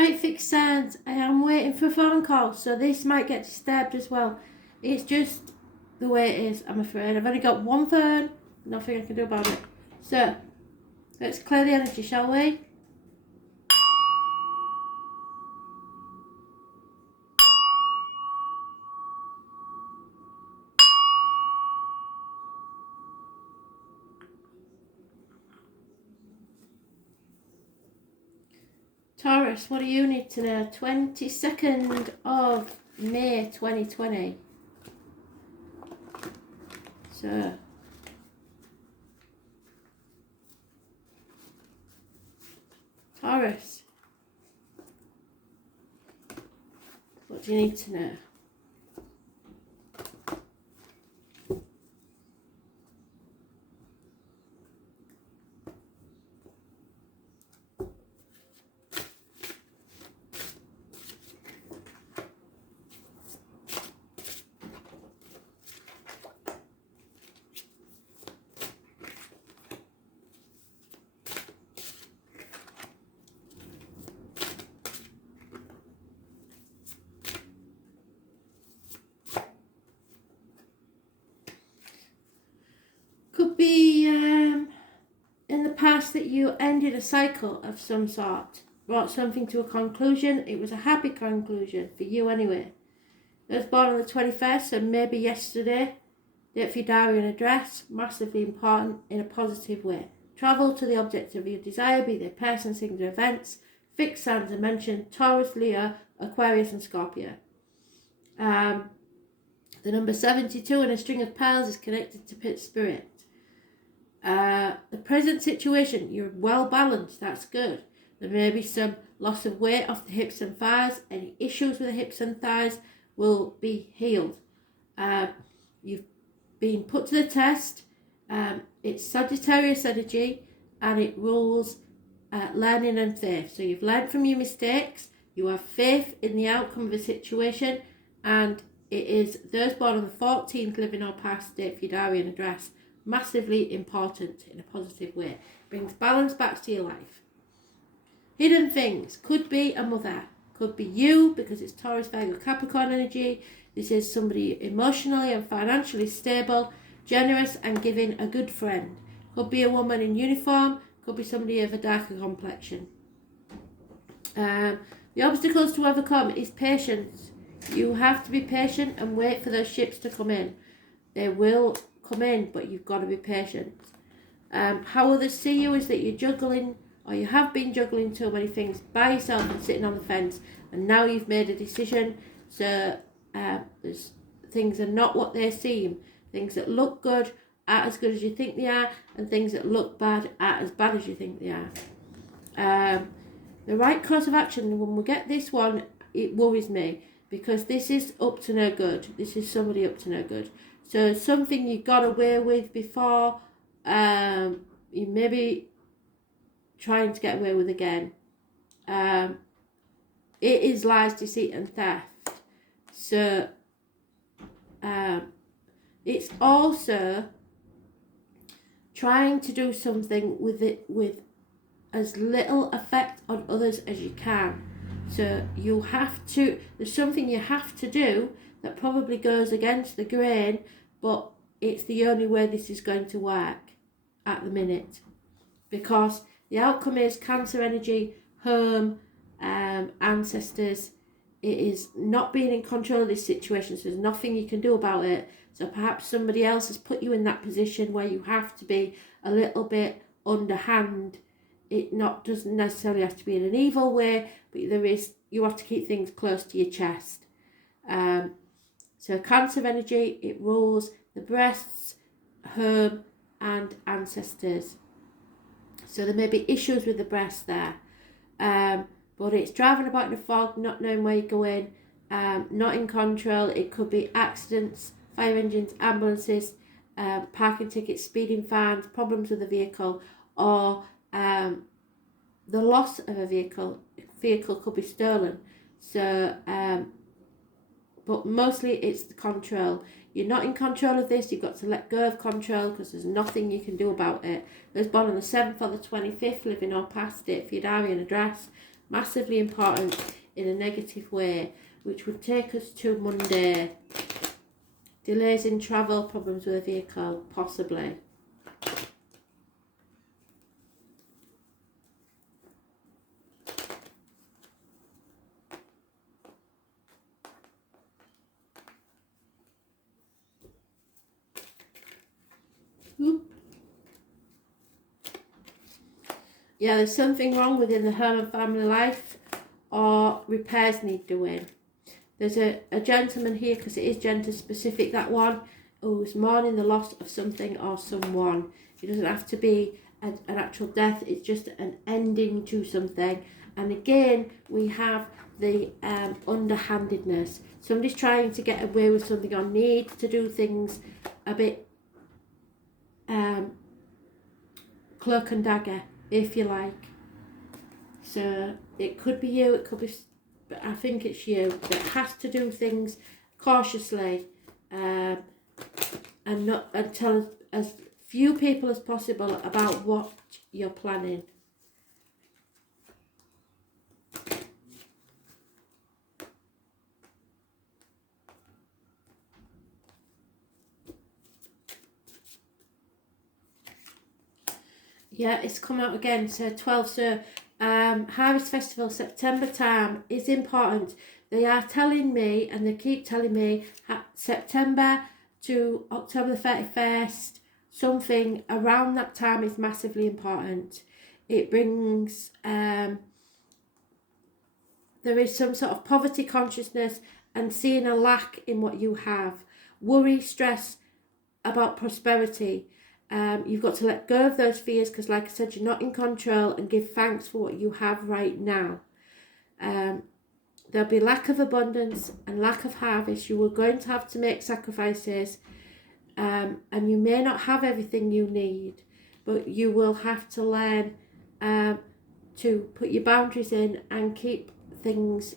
Right, fixed signs. I am waiting for a phone call, so this might get disturbed as well. It's just the way it is, I'm afraid. I've only got one phone, nothing I can do about it. So, let's clear the energy, shall we? Taurus, what do you need to know? 22nd of May 2020. So, Taurus, what do you need to know? Could be in the past that you ended a cycle of some sort, brought something to a conclusion. It was a happy conclusion for you anyway. I was born on the 21st, so maybe yesterday. Date for your diary and address, massively important in a positive way. Travel to the object of your desire, be they person, things, or events. Fixed signs are mentioned: Taurus, Leo, Aquarius, and Scorpio. The number 72 in a string of pearls is connected to pit spirit. The present situation, you're well balanced, that's good. There may be some loss of weight off the hips and thighs. Any issues with the hips and thighs will be healed. You've been put to the test. It's Sagittarius energy and it rules learning and faith. So you've learned from your mistakes, you have faith in the outcome of a situation, and it is those born on the 14th, living or past, date for your diary and address. Massively important in a positive way. Brings balance back to your life. Hidden things. Could be a mother. Could be you, because it's Taurus, Virgo, Capricorn energy. This is somebody emotionally and financially stable, generous and giving, a good friend. Could be a woman in uniform. Could be somebody of a darker complexion. The obstacles to overcome is patience. You have to be patient and wait for those ships to come in. They will come in, but you've got to be patient. How others see you is that you're juggling, or you have been juggling too many things by yourself and sitting on the fence, and now you've made a decision. So there's things are not what they seem. Things that look good aren't as good as you think they are, and things that look bad aren't as bad as you think they are. The right course of action, when we get this one, it worries me, because this is up to no good. This is somebody up to no good. So something you got away with before, you may be trying to get away with again. It is lies, deceit and theft. So it's also trying to do something with it with as little effect on others as you can. So you have to, there's something you have to do that probably goes against the grain, but it's the only way this is going to work at the minute, because the outcome is Cancer energy, home, ancestors. It is not being in control of this situation, so there's nothing you can do about it. So perhaps somebody else has put you in that position where you have to be a little bit underhand. It doesn't necessarily have to be in an evil way, but you have to keep things close to your chest. So Cancer energy, it rules the breasts, home and ancestors. So there may be issues with the breast there. But it's driving about in a fog, not knowing where you're going, not in control. It could be accidents, fire engines, ambulances, parking tickets, speeding fines, problems with the vehicle, or the loss of a vehicle. A vehicle could be stolen. So but mostly it's the control. You're not in control of this. You've got to let go of control, because there's nothing you can do about it. Those born on the 7th or the 25th, living or past, date for your diary and address. massively important in a negative way, which would take us to Monday. Delays in travel, problems with a vehicle, possibly. Yeah, there's something wrong within the home and family life, or repairs need doing. There's a gentleman here, because it is gender specific, that one, who's mourning the loss of something or someone. It doesn't have to be an actual death, it's just an ending to something. And again, we have the underhandedness. Somebody's trying to get away with something or needs to do things a bit cloak and dagger, if you like. So it could be you, it could be, but I think it's you that has to do things cautiously, and tell as few people as possible about what you're planning. Yeah, it's come out again, so 12. So Harvest Festival, September time is important. They are telling me, and they keep telling me, September to October the 31st, something around that time is massively important. It brings, there is some sort of poverty consciousness and seeing a lack in what you have. Worry, stress about prosperity. You've got to let go of those fears, because like I said, you're not in control, and give thanks for what you have right now. There'll be lack of abundance and lack of harvest. You are going to have to make sacrifices, and you may not have everything you need, but you will have to learn to put your boundaries in and keep things,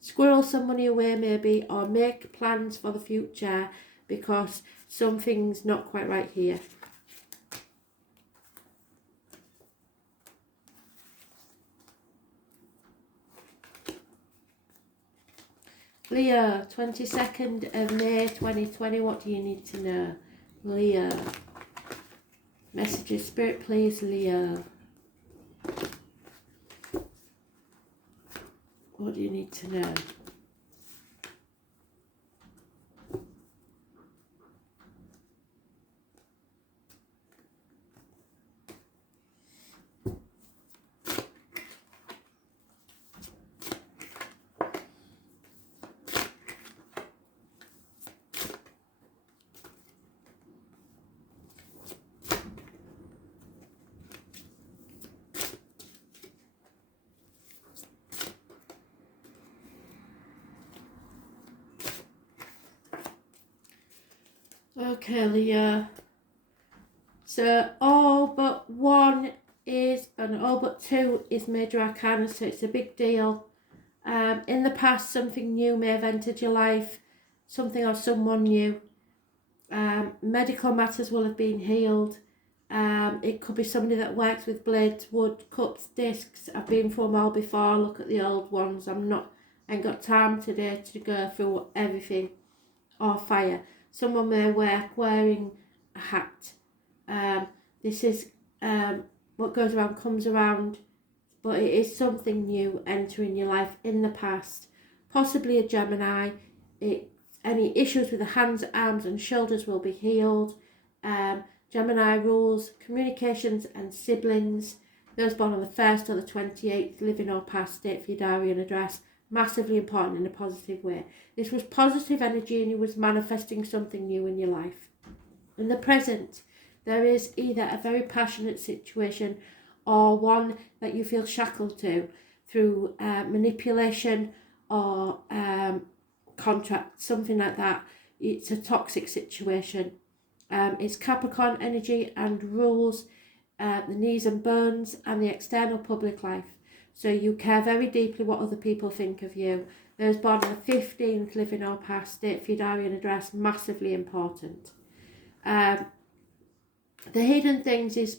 squirrel some money away maybe, or make plans for the future, because something's not quite right here. Leo, 22nd of May 2020, what do you need to know? Leo. Messages, Spirit, please, Leo. What do you need to know? Okay, Leo. So all but one is, and all but two is major arcana, so it's a big deal. In the past, something new may have entered your life, something or someone new. Medical matters will have been healed. It could be somebody that works with blades, wood, cups, discs. I've been through them all before. Look at the old ones. I ain't got time today to go through everything. Or fire. Someone may work wearing a hat. This is what goes around comes around, but it is something new entering your life in the past. Possibly a Gemini. Any issues with the hands, arms and shoulders will be healed. Gemini rules communications and siblings. Those born on the 1st or the 28th, living or past, date for your diary and address. Massively important in a positive way. This was positive energy, and you was manifesting something new in your life. In the present, there is either a very passionate situation or one that you feel shackled to through manipulation or contract, something like that. It's a toxic situation. It's Capricorn energy and rules the knees and bones and the external public life. So you care very deeply what other people think of you. Those born on the 15th, living or past, date for your diary and address, massively important. The hidden things is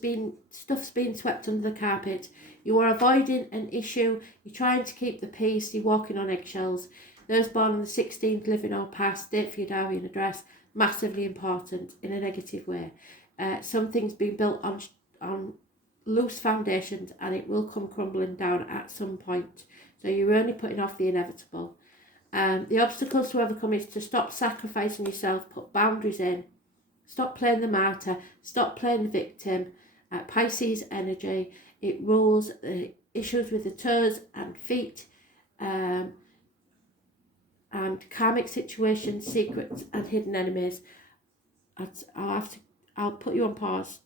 stuff's being swept under the carpet. You are avoiding an issue. You're trying to keep the peace. You're walking on eggshells. Those born on the 16th, living or past, date for your diary and address, massively important in a negative way. Something's been built on loose foundations, and it will come crumbling down at some point. So you're only putting off the inevitable. The obstacles to overcome is to stop sacrificing yourself, put boundaries in, stop playing the martyr, stop playing the victim. Pisces energy, it rules issues with the toes and feet, and karmic situations, secrets and hidden enemies. I'll put you on pause